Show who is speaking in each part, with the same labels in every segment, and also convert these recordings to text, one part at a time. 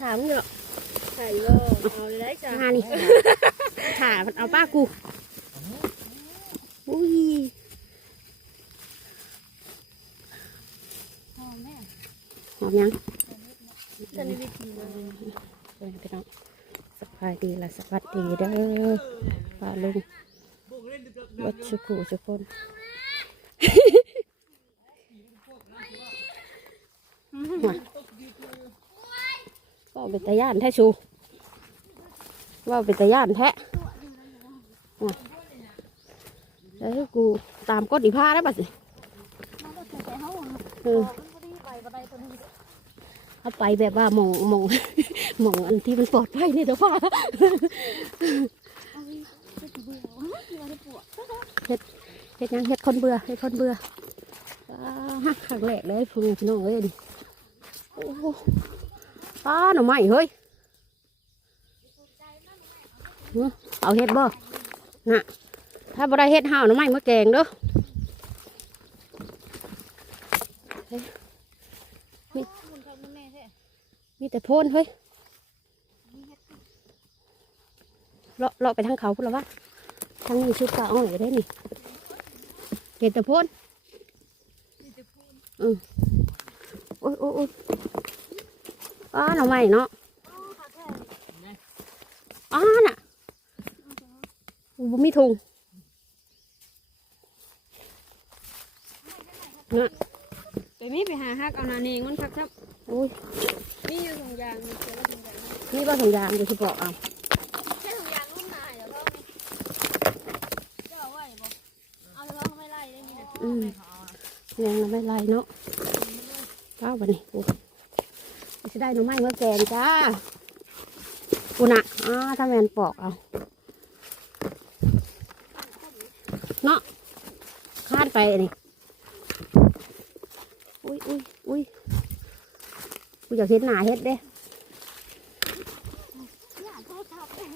Speaker 1: ถามอยู่หรอก
Speaker 2: ไข่บ่เอาเลยได้จ้ะ
Speaker 1: มานี่ถามเอาป้ากูอุ้ย
Speaker 2: พ่อแม่
Speaker 1: หอมยัง
Speaker 2: จะมีวิธีเลย
Speaker 1: เออพี่น้องสบายดีละสวัสดีเด้อป้าลุงวัดสุขุสุคนมาก็ เป็นตาย่านแท้ชูว่าเป็นตาย่านแท้แล้วกูตามกดอีผ้าได้ป่ะสิ
Speaker 2: เอ
Speaker 1: อ
Speaker 2: ไปบ่ได้ตัวนี้
Speaker 1: เอาไปแบบว่ามองมองมองอันที่มันปลอดภัยนี่เด้อพ่อ
Speaker 2: เอาอีจะสิเบื่อวว่าได้ปวด
Speaker 1: เฮ็ดยังเฮ็ดคนเบื่อเฮ็ดคนเบื่อฮักครั้งแรกเลยพี่น้องเอ้ยนี่โอ้ ป้าหน่อไม้เฮ้ยเอาเฮ็ดบ่น่ะ ถ้าบ่ได้เฮ็ดห่าวหน่อไม้มาแกงเด้อ
Speaker 2: มีแต่
Speaker 1: โพนเฮ้ยเลาะเลาะไปทางเขาพุ่นละวะทางนี้ชุดกะอ้อยได้นี่เห็นแต่โพนอืมโอ้ยโอ้ยโอ้ย อ้าหน่อไม้เนาะ
Speaker 2: อ๋อค่ะแท้
Speaker 1: อ้าน่ะบ่มีถุงน่ะ
Speaker 2: ไปมีไปหาฮักเอานาเองมันคักครับ
Speaker 1: โอ้ย
Speaker 2: มีอยู่สองอย่างมีเจอแล้วสองอย่าง
Speaker 1: นี่บ่ถุงยางอยู่ที่ปลอกเอา
Speaker 2: แค่สองอย่างรุ่นนายเดี๋ยวพ่อนี่เจ้าเอาไว้บ่เอาแล้วไม่ไล่ได้มีนะ
Speaker 1: อืมยังเราไม่ไรเนาะเป้าวันนี้กู จะได้หน่อไม้เมื่อแกงจ้ากูน่ะอ้าถ้าแมนปอกเอาเนาะคาดไปนี่อุ้ยอุ้ยอุ้ยกูอยากเห็นหนาเฮ็ดเด้
Speaker 2: อย่าโทษทับเลย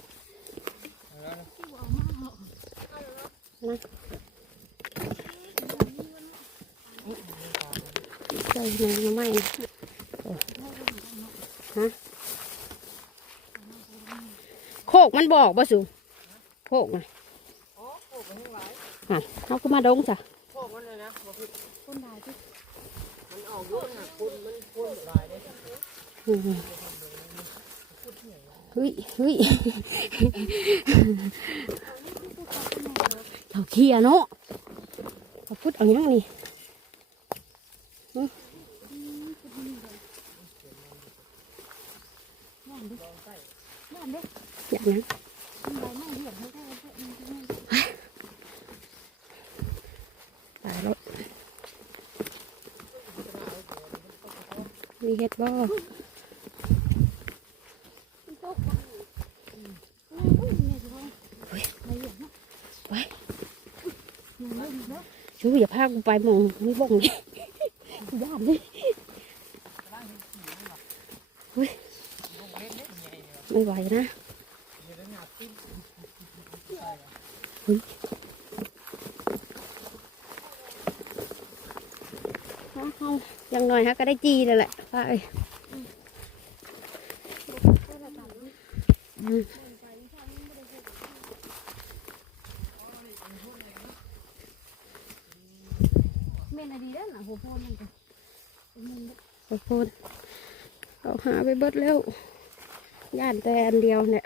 Speaker 2: ที่บอกมาเอา
Speaker 1: นะใส่หน่อไม้เออฮะโคก มันบอกบ่สูโคกนะ
Speaker 3: โอ้โหมันทั้งหลาย
Speaker 1: อะเขาก็มาดงจ้ะ
Speaker 3: โคกมันเลยนะบอกคือ
Speaker 2: คนได้ที่
Speaker 3: มันออกเยอะนะคุณมันคุณหลายเลย
Speaker 1: อืมเฮ้ยเฮ้ยเขาเคลียร์เนาะเขาพูดเอาอย่างนี้ อย่างนั้นตายแล้วมีเห็ดบ่ชูอย่าพากูไปมองนี่บ่งนี่ย่านเลยเฮ้ยไม่ไหวนะ เฮ้ยเอาเอาอย่างหน่อยฮะก็ได้จีเลยแหละป้าเอ้ยอืม
Speaker 2: เมนอดีแล้วนะหัวโพนมันก็
Speaker 1: ขอโทษเอาหาไปเบิดแล้วย่านแต่อันเดียวเนี่ย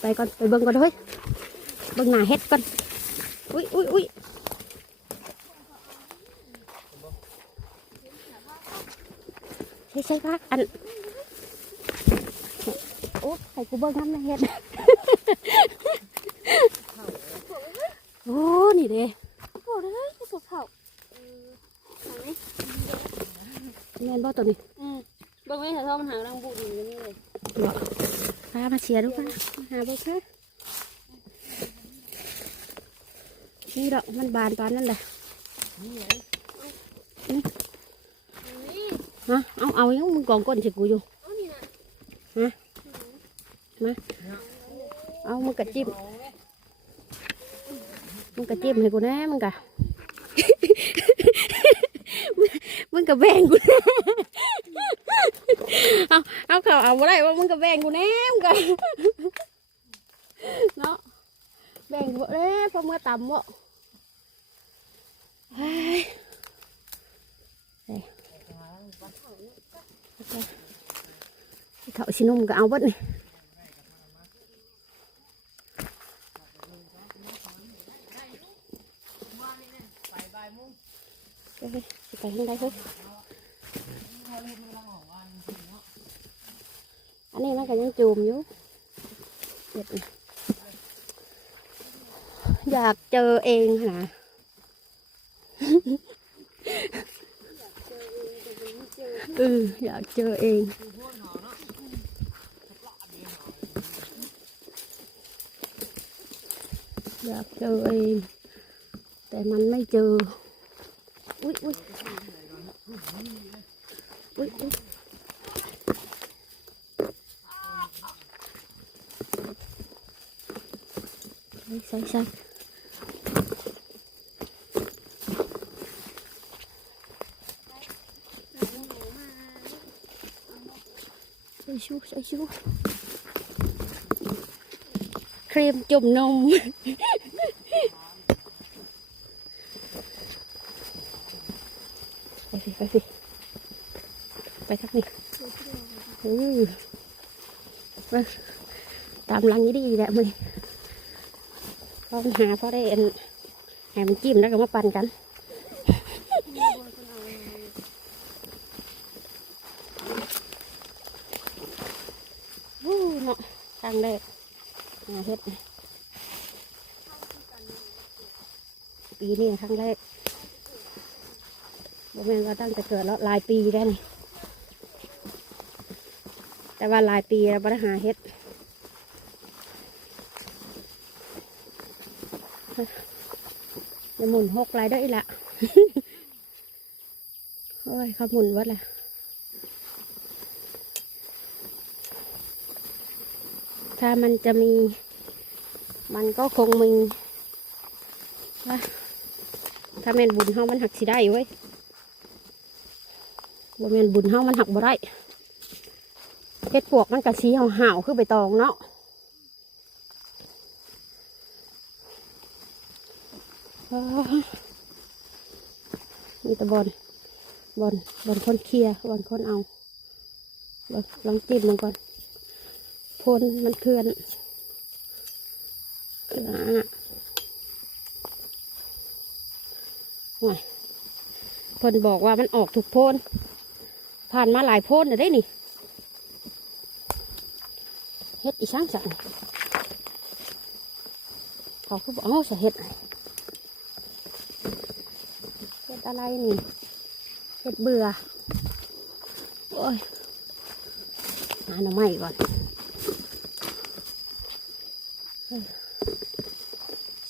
Speaker 1: ไปก่อนไปเบิ่งก่อนเฮ้ยเบิ่งหน้าเฮ็ดก่อนอุ้ยอุ้ยอุ้ยใช่ใช่พักอันโอ้ใส่กูเบิ้งน้ำในเฮ็ดโอ้นี่เด้
Speaker 2: โอ้เลยกระสุนเผาเออทางนี้
Speaker 1: แม่นบ่ตัวนี้
Speaker 2: อืมเบิ่งไม่ถ่ายทอดมันหางรังบูดอยู่นี่เลย
Speaker 1: พามาเชียร์ดูค่ะ หาเบ่ค่ะนี่ดอกมันบานตอนนั้นแหละ
Speaker 2: นี่
Speaker 1: ฮะเอาเอายังมึงกองก้นใส่กูอยู่
Speaker 2: เอา
Speaker 1: แบ่งกูแน่พอเมื่อต่ำบ่เฮ้ยเฮ้ยเขาชินุ่มก็เอ อันนี้มันก็ยังจูมอยู่เด็ดนี่อยากเจอเองนะเอออยากเจอเองอยากเจอเอง แต่มันไม่เจอ อุ้ยอุ้ยอุ้ยอุ้ยใส่ใส่ ใส่ชูใส่ชูครีมจุ่มนม ไปสิ ไปสิ ไปทักนี่เออไปตามหลังนี้ดีแหละมึงพอมันหาพอได้อันให้มันจิ้มแล้วก็มาปั่นกันวู้เนาะครั้งแรกหาเฮ็ดนี่ปีนี้ค รั้งแรกบ่แม่นว่าตั้งแต่เกิดแล้วหลายปีแล้นี่แต่ว่าหลายปีแล้วบ่ได้หาเฮ็ดจะหมุนหกหลายได้ละโอ้ยเขาหมุนวัดละถ้ามันจะมี มันก็คงมีนะ ถ้าแม่นบุญเฮามันหักสิได้เว้ยบ่แม่นบุญเฮามันหักบ่ได้เฮ็ดปวกมันกะสีเห่าวๆคือใบตองเนาะมีต่บอลบอลบอลคนเคลียร์บอลคนเอาลองลองจิ้มมันก่อนพ่นมันเคลื่อนเคลื่อนอะ ห่วยเพิ่นบอกว่ามันออกถูกโพนผ่านมาหลายโพนเลยได้นี่เฮ็ดอีช่างสังเขาคือบอกอ๋อสเฮ็ดเฮ็ดอะไรนี่เฮ็ดเบื่อโอ้ยหาหน่อไม้ก่อน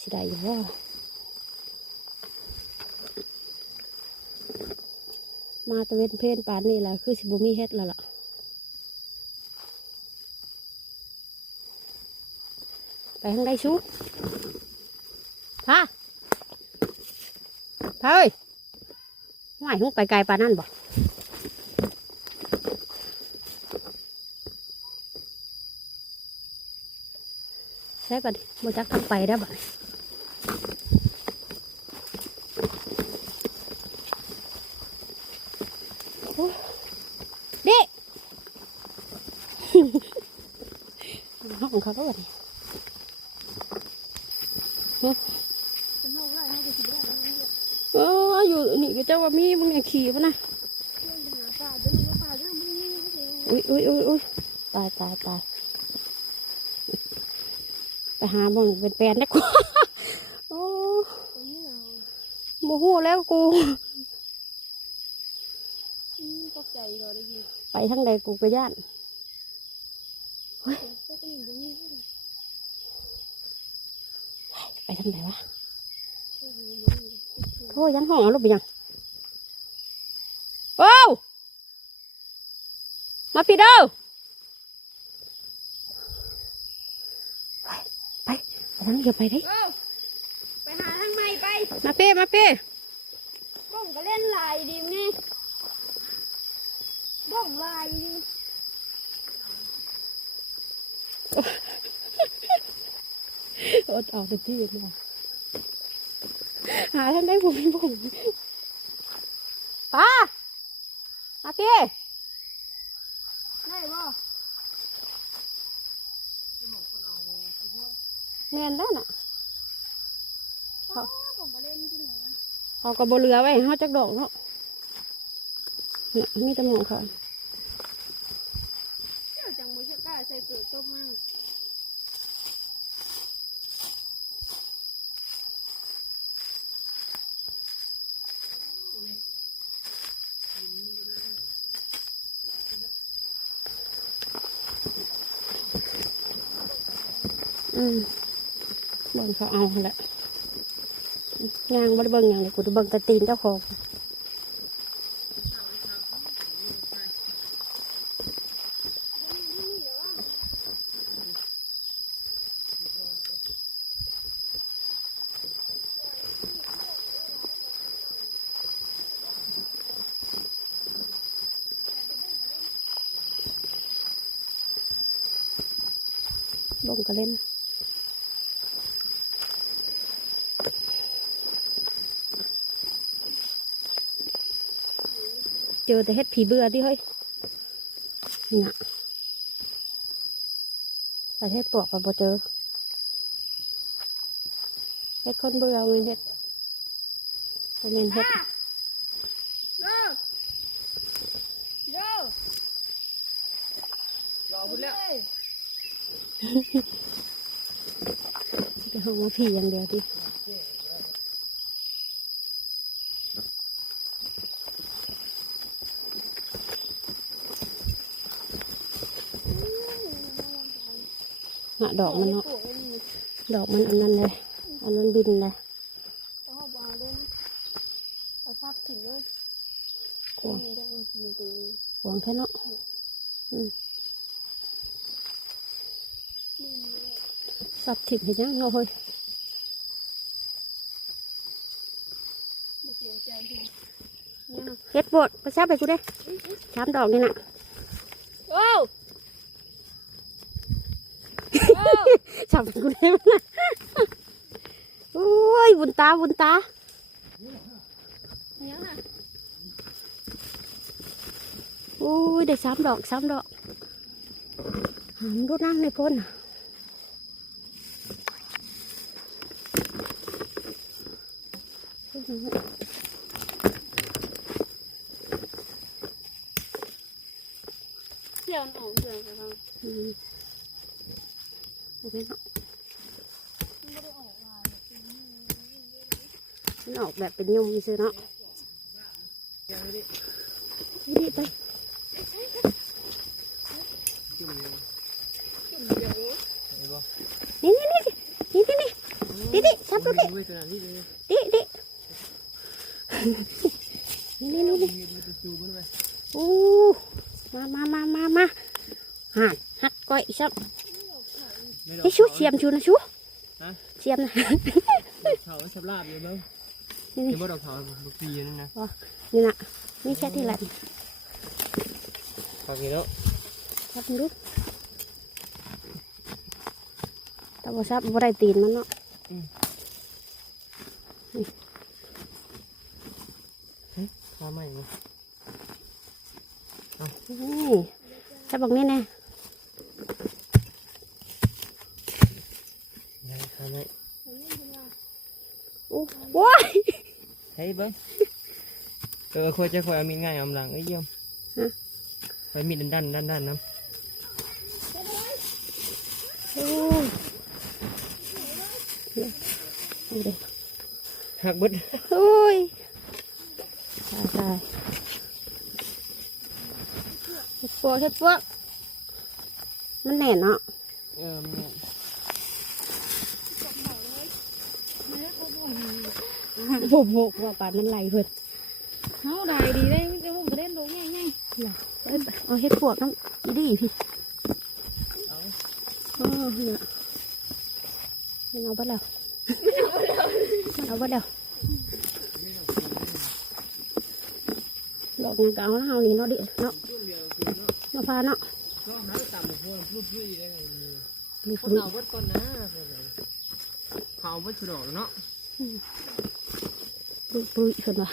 Speaker 1: สิได้อยู่ว่า มาตะเวนเพนปานนี่แหละคือสิบุมีเฮ็ดแล้วล่ะไปทางใดชูพาพาเอ้ยห่วยหุงไปไกลปานนั่นบ่ใช่ปะดิบ่จักทางไปได้อบ่โอ้เด็ ห้องเขาก็แบบนี้
Speaker 2: เป็นเฮาไล่เฮาก็สิได้วเนี่
Speaker 1: เอออยู่นี่ก็เจ้าว่ามีมึงเนี่ยขี่ปะนะ
Speaker 2: อุ้
Speaker 1: ยอุ้ยอุ้ยอุ้ยตายตายตายไปหาบ่งเป็นแปลนได้กว่าโอ้โมโหแล้วกู
Speaker 2: ไป
Speaker 1: ทางใดกูก็ย่าน
Speaker 2: เสียงพวกนี้บ่มี
Speaker 1: ไปทางไหนวะ
Speaker 2: พวกนี้บ่มี
Speaker 1: โทษยันห้องเอาลูกไปยังโอ้วมาพี่เด้อไปไปไปทางนี้อย่าไปได้
Speaker 2: เอ้าไปหาทางใหม่ไป
Speaker 1: มาเป้มาเป้
Speaker 2: บ้องก็เล่นลายดีมนี่บ้องลายดี
Speaker 1: อดออกจากที่เลยหาท่านได้ผมผมป้ามาเป้
Speaker 2: ได้บ่
Speaker 1: แมนแล้วน่ะ
Speaker 2: เขาผมก็เล่นที่หนูนะ
Speaker 1: เขาก็บเรือไว้ให้เขาจักดอกเนาะเนี่ยมีแตะมองค่ะ
Speaker 2: เจ้าจังบ่เชื่อกล้าใส่เปลือกจบมาก
Speaker 1: อืมเบิ่งเขาเอาแหละยางบ่ได้เบิ่งอย่างเลยกูจะเบิ่งตะตีนเจ้าของบ่งก็เล่น เจอแต่เฮ็ดผีเบื่อดิเฮ้ยนี่น่ะแต่เฮ็ดปวกก็บ่เจอเฮ็ดคนเบื่อเงินเฮ็ดบ่แม่นเฮ็ด
Speaker 2: โย่โย่
Speaker 3: รอพุ่นแล้ว
Speaker 1: จะเอามาผีอย่างเดียวดิ น่ะดอกมันเนาะ
Speaker 2: ปลูกเองนี่
Speaker 1: ดอกมันอันนั้นเลยอันนั้นบินเลย
Speaker 2: แต่เขาบอกเอาด้วยนะเอาทราบถิ่นเลย
Speaker 1: ขวาง
Speaker 2: มันจะมันกินตี
Speaker 1: ขวางแค่เนาะอืมสับถิบเห็นยังเนาะเฮ้ย
Speaker 2: บ่เกรงใจพี่เนี่ยนะ
Speaker 1: เฮ็ดบดไปซับไปกูได้สามดอกนี่น่ะ
Speaker 2: โอ้โอ้
Speaker 1: สับไปกูได้นะโอ้ยบุญตาบุญตา
Speaker 2: เนี่ยนะ
Speaker 1: โอ้ยได้สามดอกสามดอกหามรดน้ำในพ้นน่ะ
Speaker 2: เดี๋ยวมันออกเดี๋ยวจะทำ
Speaker 1: ไหมเนาะ
Speaker 2: มันออกลาย
Speaker 1: มันออกแบบเป็นยมซื้อเนาะ
Speaker 3: ยังม่ได้
Speaker 1: นี่ไป
Speaker 3: นี่
Speaker 1: นี่นี่นี่นี่นี่นี่ดิดิซับดูดิ
Speaker 3: เว้ยขนาดนี้เลย
Speaker 1: ดิดินี่นี่นี่โอ้มามามามามาหัดหัดก้อยอีกสัก
Speaker 3: ไม่ดอก
Speaker 1: ไอ้ชูเสียมชูนะชู
Speaker 3: ฮะ
Speaker 1: เสียมนะ
Speaker 3: ดอกเขาสับลาบอยู่เบ้าง
Speaker 1: นี่
Speaker 3: เห็
Speaker 1: นี่
Speaker 3: นบ่ดอกเขาบ่ปีนั่นนะ
Speaker 1: นี่น่ะนี่แค่ที่ไหน
Speaker 3: เขากินแล้ว
Speaker 1: ซับดูแต่ว่าซับบ่ได้ตีนมันเนาะ
Speaker 3: ข้าใหม่มั้ย
Speaker 1: นี่ซับบอกนี่แน่
Speaker 3: ยังข้าใหม่
Speaker 1: โอ้โว้ย
Speaker 3: เฮ้ยเบิ้งเออคอยจะคอยเอามีดง่ายเอาหลังไอ้เยี่ยมไปมีดดันดันดันๆน้
Speaker 1: โอ้ยเอาเด้ำ
Speaker 3: หักเบิด
Speaker 1: โอ้ยตายตายเฮ็ดปวกเฮ็ดปวกมันแน่นเนาะ
Speaker 3: เออเนี่
Speaker 1: โบกโบกว่าปานมันไหลเพิ่น
Speaker 2: เขาได้ดีได้เดี๋ยวผมไปเล่นโลกง่าย
Speaker 1: เอ้ยเอาเฮ็ดปวกน้ำอีดีพี่
Speaker 3: เอา
Speaker 1: เนี่ยมันเอาไปแล้วมันเอาไปเดี๋ยวดอกยังเก่าเฮานี่เนาะดิเนาะ
Speaker 3: ช่วงเนาะ
Speaker 1: เนาเนาะ
Speaker 3: ก็หาตามพวกรูปยุ่ยได้ไง
Speaker 1: มี
Speaker 3: คนเอาเบิดก่อนนะเขาเบิดสุดอกเนาะ
Speaker 1: ปลุยปลุยขึ้นมา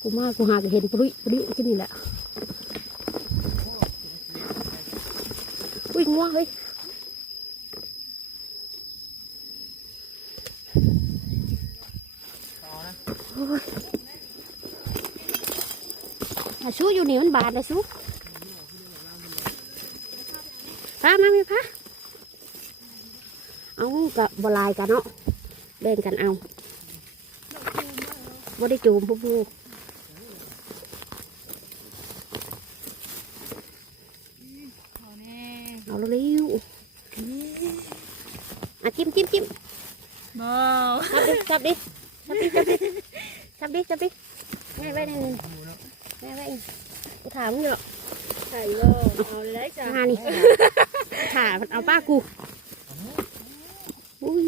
Speaker 1: กูมากูหาก็เห็นปลุยปลุยที่นี่แหละอุ้ยงัวเฮ้ย
Speaker 3: อนะ
Speaker 1: โอ้ยอาชูอยู่นี่มันบาดนะชูพามาไหมพาเอากับบลายกันเนาะ เล่นกันเอาบ่ได้จูมผู้ผู้
Speaker 2: เอาแน่
Speaker 1: เอาเร็วๆอะจิ้มจิ้มจิ้ม
Speaker 2: บ่
Speaker 1: จับดิจับดิจับดิจับดิจับดิจับดิแม่ไว้นี่แม่ไว้นี่กูถามมึงอยู่หรอก
Speaker 2: ใส่บ่เอาเลยจ้ะ
Speaker 1: มานี่ถ่าเอาป้ากูอุ้ย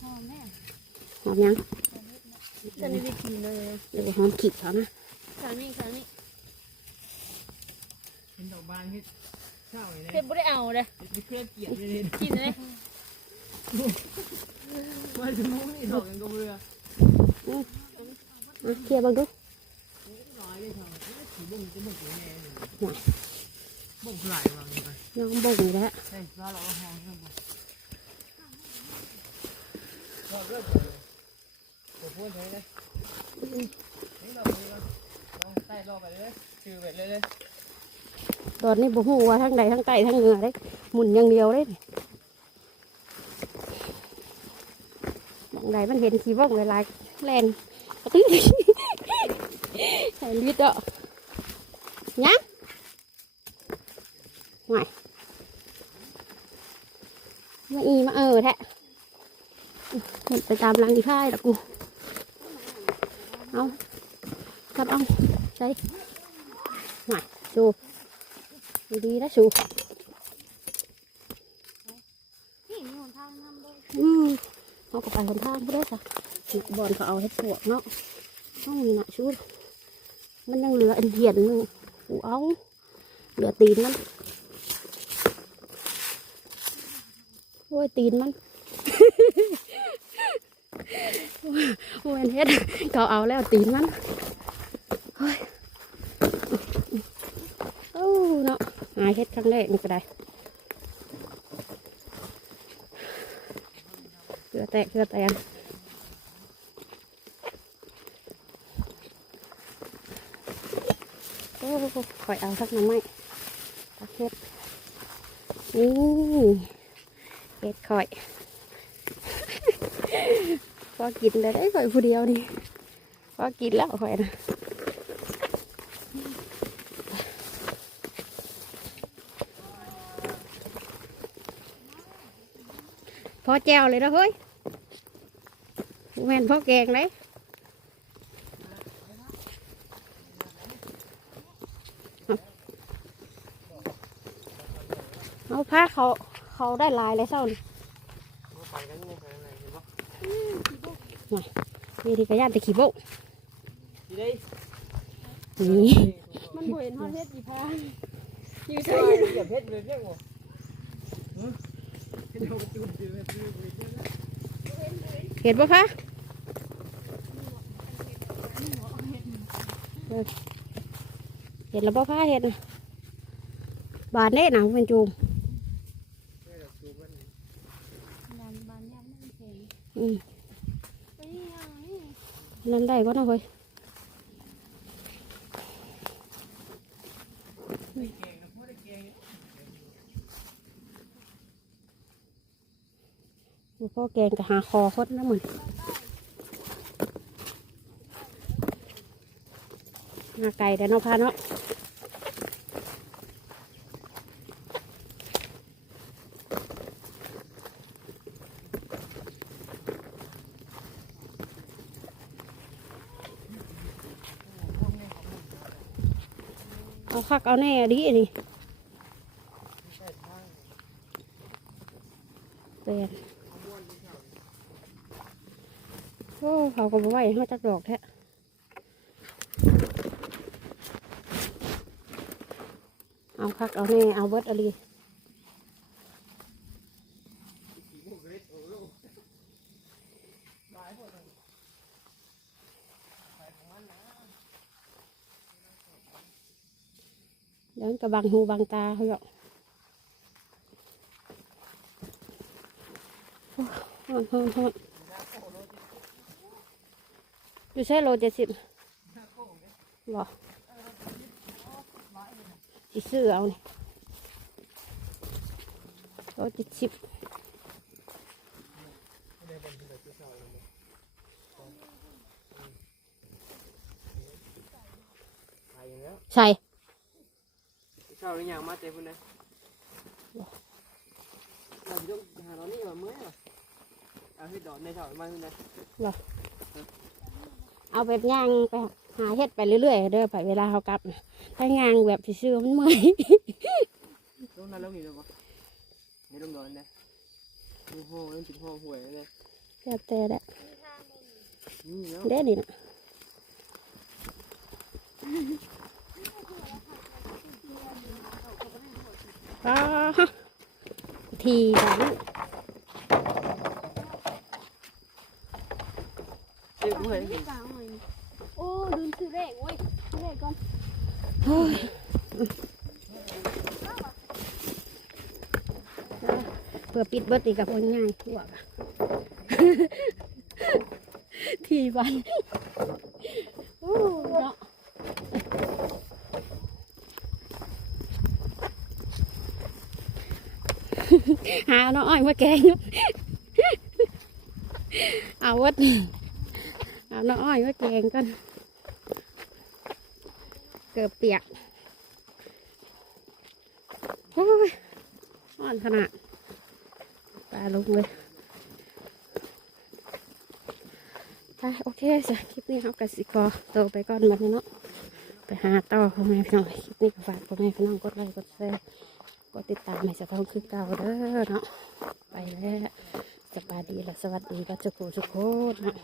Speaker 2: หอมแม่
Speaker 1: หอม ยัง
Speaker 2: จะมีวิธีเลย
Speaker 1: เดี๋ยวหอมขีดเขานะ
Speaker 2: ครั้งนี้ครั้งนี้
Speaker 3: เห็นดอกบานเฮ็ดเช้าเลย
Speaker 2: เฮ็ดบ่ได้เอาเลย
Speaker 3: นี่เครียดเกลียดเลย
Speaker 2: กินเลย
Speaker 3: มาถึงมุ้งนี่ดอกยังก็เบื่อ
Speaker 1: อะเคลียร์เบังดู
Speaker 3: น้อยเลยทำถือบุ้งจะบุ้งตัวแน่หนึ่งบุ้งหลายวางไป
Speaker 1: น้องบ่งอยู่แล้ว
Speaker 3: ใช่แล้วเราก็ห้องเรื่องบุ้งเราเริ่มผมพูดใช่ไหมนี่เราไปเลยลองใต้รอไปเลยชื่อไปเลยเลย
Speaker 1: ตอนนี้บ่ฮู้ว่าทั้งใดทั้งใต้ทั้งเหนือเลยหมุนอย่างเดียวเลยบางใดมันเห็นขี้บ้องเวลาแลนกระตุ้ยใส่ลิดอะยังไม่มาอีมาเออแท้มันไปตามรังอีพ่ายหรอกกู เอากลับเอาใส่ไม่ดูดีๆนะชู
Speaker 2: นี่มีหนทางนำบ่
Speaker 1: อืมเอากระไปคนทางไม่ได้จ้ะบอลเขาเอาให้ปวกเนาะต้องมีนะชูมันยังเหลืออันเหียนหนึงกูเอาเหลือตีนมันโอ้ยตีนมัน โอ้ยเฮ็ดเขาเอาแล้วตีนมันเฮ้ยโอ้เนาะหาเฮ็ดครั้งแรกนี่ก็ได้เกลือแตกเกลือแตกโอ้ข่อยเอาสักหน่อยไหมตักเห็ดนี่เห็ดข่อย พอกินได้ได้ข่อยผู้เดียวนี่พอกินแล้วข่อยนะพอแจวเลยนะเฮ้ยแม่นพอแกงเลยเอาเอาผ้าเขาเขาได้ลายเลยเศร้านี่
Speaker 3: ไปกันงูไปกันไหนเห็นปะ
Speaker 1: นี่ที่กระยานตะขี้โบก
Speaker 3: ดีได้
Speaker 1: นี่
Speaker 2: มันบ่เห็นฮอดเฮ็ดอีพาอยู่
Speaker 3: ใช่
Speaker 2: ใส่
Speaker 3: อย่าเพชรเลยเรียกว่าเดี๋ยวจูบจูบจูบ
Speaker 1: เห็นปะคะเออเห็นแล้วปะคะเห็นน่ะบาดเน่หนังเป็นจูม
Speaker 2: งานบ้านยามมันแข็ง
Speaker 1: อืม
Speaker 2: ไปยังนี่
Speaker 1: นั่นได้ก็นะเฮ้ยพ่อแกงกับหาคอคดนะเหมือนหาไก่แต่เนาพาเนาะ เอาคักเอาแน่ดิอันนี้แปดโอ้เขาก็บ่ไหวเขาจักดอกแท้เอาคักเอาแน่เอาเบิดอะไร มันก็บังหูบังตาเขาหรอกโอ้ยฮอนฮอนฮอนอยู่ใช่โลเจ็ดสิบบ่สิซื้อเอาเนี่ยโลเจ็ดสิบใส่
Speaker 3: ช้าหรือยังมาเต็มพุ่นนะเราจะต้องหาตอนนี้มาเมื่อยเหรอเอาให้ดอกในเช้ามาพุ่นนะ
Speaker 1: เอาแบบย่างไปหาเฮ็ดไปเรื่อยๆเด้อไปเวลาเขากลับน่ะถ้าย่างแบบสิซื้อมันเมื่อย
Speaker 3: ลงนั้นลงอีกแล้วปะนี่ลงดอนนะดูห้องนั่นจุดห้องห่วยเลย
Speaker 1: แต่แต่แหละ
Speaker 3: นี่เนาะ
Speaker 1: เด้ดินะอ่าฮะ ทีแบบนี้
Speaker 3: เอ้ยห่วย
Speaker 2: กลางหน่อยนี่โอ้ลืมซื้อเลขเว้ยซื้อเลขก่อน
Speaker 1: เฮ้ยเพื่อปิดเบิดอีกับคนง่ายพวกทีวันโอ้เนาะ หาน้องอ้อยมาแกงเอาวัดเอาน้องอ้อยมาแกงกันเกือบเปียกโอ้ยอ่อนขนาดปลาลงเลยไปโอเคจ้ะคลิปนี้เขากสิกอโตไปก่อนบันเนาะไปหาต่อพ่อแม่พี่น้องคลิปนี้ก็ฝากพ่อแม่พี่น้องกดไลค์กดแชร์ ดติดตามให้สะท้องคือเก่าเด้อเนาะไปแล้วสบายดีและสวัสดีกับจุกุจุกโคตรเนาะ